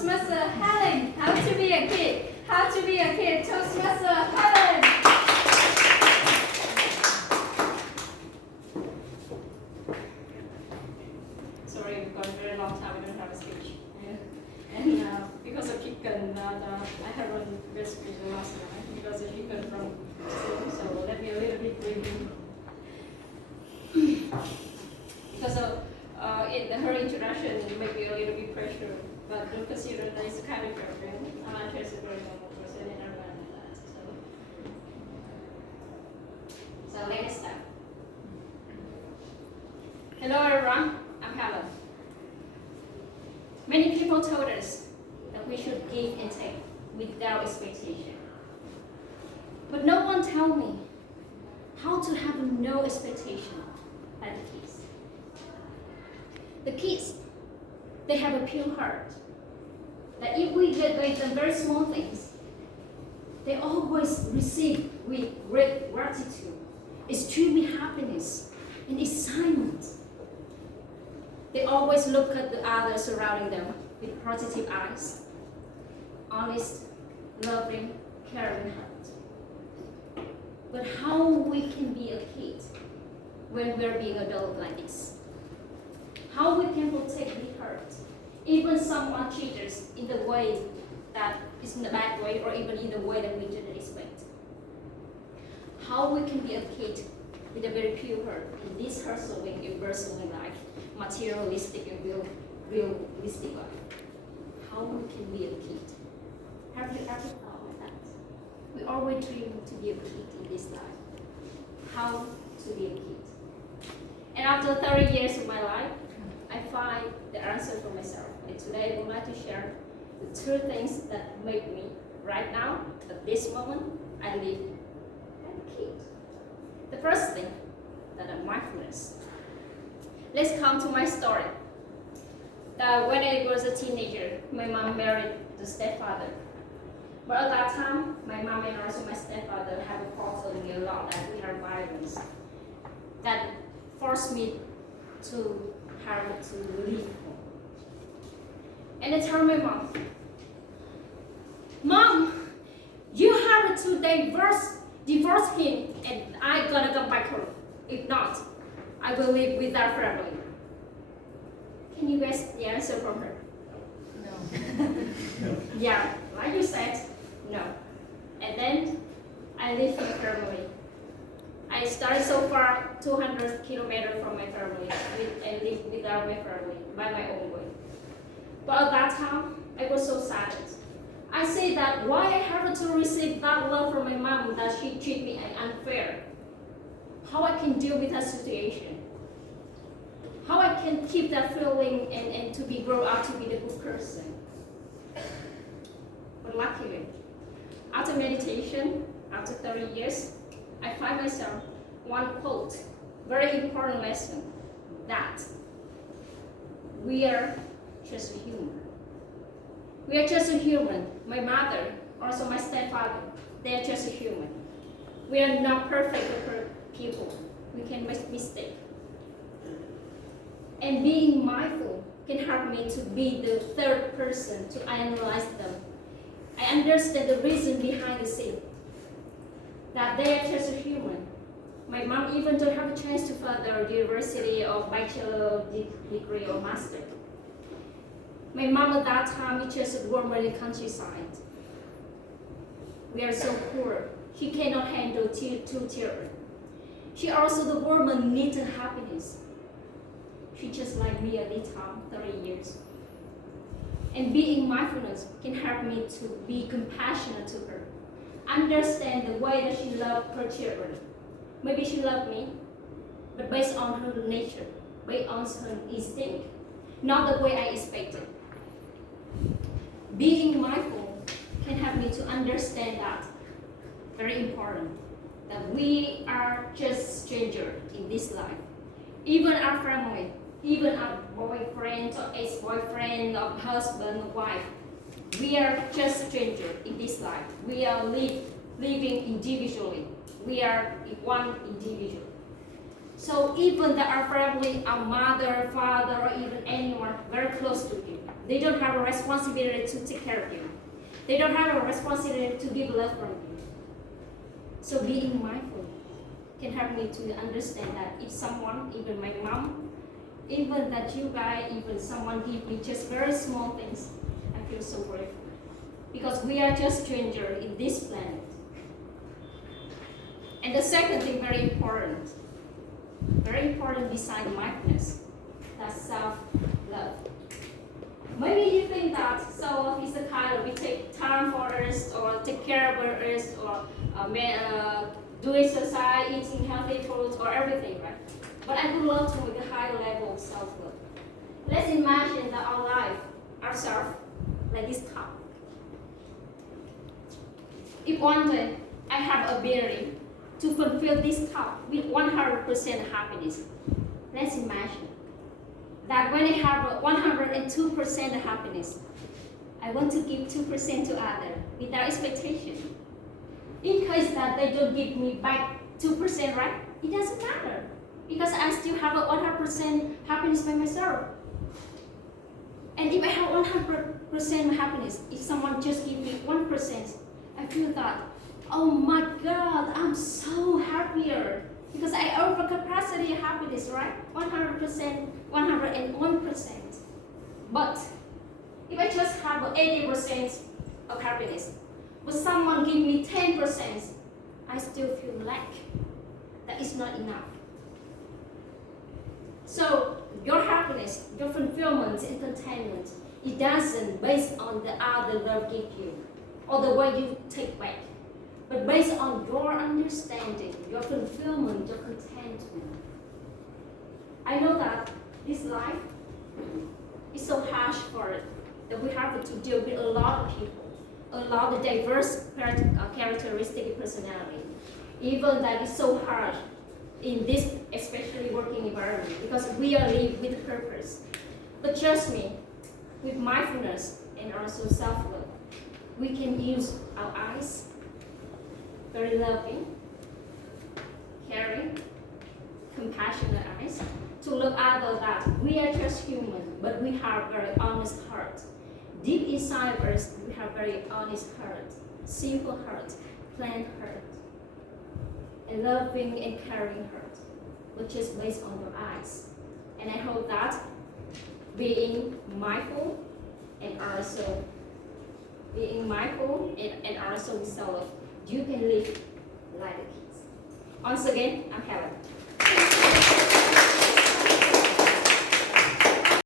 Toastmaster Helen. How to be a kid. How to be a kid. Toastmaster Helen. Sorry, because a very long time we don't have a speech. Yeah. And because of chicken, I haven't read speech last night because of chicken from Zoom. So let me a little bit briefing. Because of in her introduction, it may be a little bit pressure, but don't consider that it's a kind of program. I'm just a very normal person and I learned that. So let me start. Hello everyone, I'm Helen. Many people told us that we should give and take without expectation. But no one told me how to have no expectation at the kids. The kids, they have a pure heart. That if we give them very small things, they always receive with great gratitude, extreme happiness, and excitement. They always look at the others surrounding them with positive eyes, honest, loving, caring heart. But how we can be a kid when we're being adult like this? How we can protect the heart, even someone cheats us in the way that is in a bad way or even in the way that we didn't expect. How we can be a kid with a very pure heart in this hustling and bustling life, materialistic and realistic life. How we can be a kid. Have you ever thought of that? We always dream to be a kid in this life. How to be a kid. And after 30 years of my life, I find the answer for myself. And today I would like to share the two things that make me, right now, at this moment, I live as a kid. The first thing, that is mindfulness. Let's come to my story. That when I was a teenager, my mom married the stepfather. But at that time, my mom and also my stepfather have a problem a lot that we are violence. That forced me to have to leave home. And I told my mom, Mom, you have to divorce him and I'm gonna come back home. If not, I will live with our family. Can you guess the answer from her? No. No. Yeah, like you said, no. And then I live with my family. I started so far 200 kilometers from my family and live without my family by my own way. But at that time, I was so sad. I say that why I have to receive that love from my mom that she treat me unfair. How I can deal with that situation. How I can keep that feeling and to be grow up to be the good person. But luckily, after meditation, after 30 years, I find myself one quote, very important lesson, that we are just a human. We are just a human. My mother, also my stepfather, they are just a human. We are not perfect people. We can make mistakes. And being mindful can help me to be the third person to analyze them. I understand the reason behind the scene. That they are just a human. My mom even don't have a chance to further the university or bachelor degree or master. My mom at that time is just a woman in the countryside. We are so poor. She cannot handle two children. She also the woman needs happiness. She just like me at this time, 30 years. And being mindfulness can help me to be compassionate to her. Understand the way that she loved her children. Maybe she loved me, but based on her nature, based on her instinct, not the way I expected. Being mindful can help me to understand that, very important, that we are just strangers in this life. Even our family, even our boyfriend or ex-boyfriend or husband or wife, we are just strangers in this life. We are living individually. We are one individual. So even that are probably a mother, father, or even anyone very close to you, they don't have a responsibility to take care of you. They don't have a responsibility to give love from you. So being mindful can help me to understand that if someone, even my mom, even that you guys, even someone give me just very small things, I feel so grateful. Because we are just strangers in this planet. And the second thing, very important beside mindfulness, that's self-love. Maybe you think that self-love is the kind of we take time for us, or take care of us, or do exercise, eating healthy foods, or everything, right? But I would love to make a higher level of self-love. Let's imagine that our life, ourselves, like this cup. If one day I have ability to fulfill this cup with 100% happiness, let's imagine that when I have 102% happiness, I want to give 2% to others without expectation. In case that they don't give me back 2%, right? It doesn't matter because I still have a 100% happiness by myself. And if I have 100% happiness, if someone just give me 1%, I feel that, oh my God, I'm so happier because I over capacity happiness, right? 100%, 101%. But if I just have 80% of happiness, but someone give me 10%, I still feel lack. That is not enough. So your happiness, your fulfillment and contentment, it doesn't based on the other love give you or the way you take back, but based on your understanding, your fulfillment, your contentment. I know that this life is so harsh for it, that we have to deal with a lot of people, a lot of diverse characteristic personality. Even that is so hard in this especially working environment because we are living with purpose. But trust me, with mindfulness and also self-love, we can use our eyes, very loving, caring, compassionate eyes, to look at that we are just human, but we have very honest heart. Deep inside of us, we have very honest heart, simple heart, plain heart, a loving and caring heart, which is based on your eyes. And I hope that being mindful and also self-love, you can live like a peace. Once again, I'm Helen.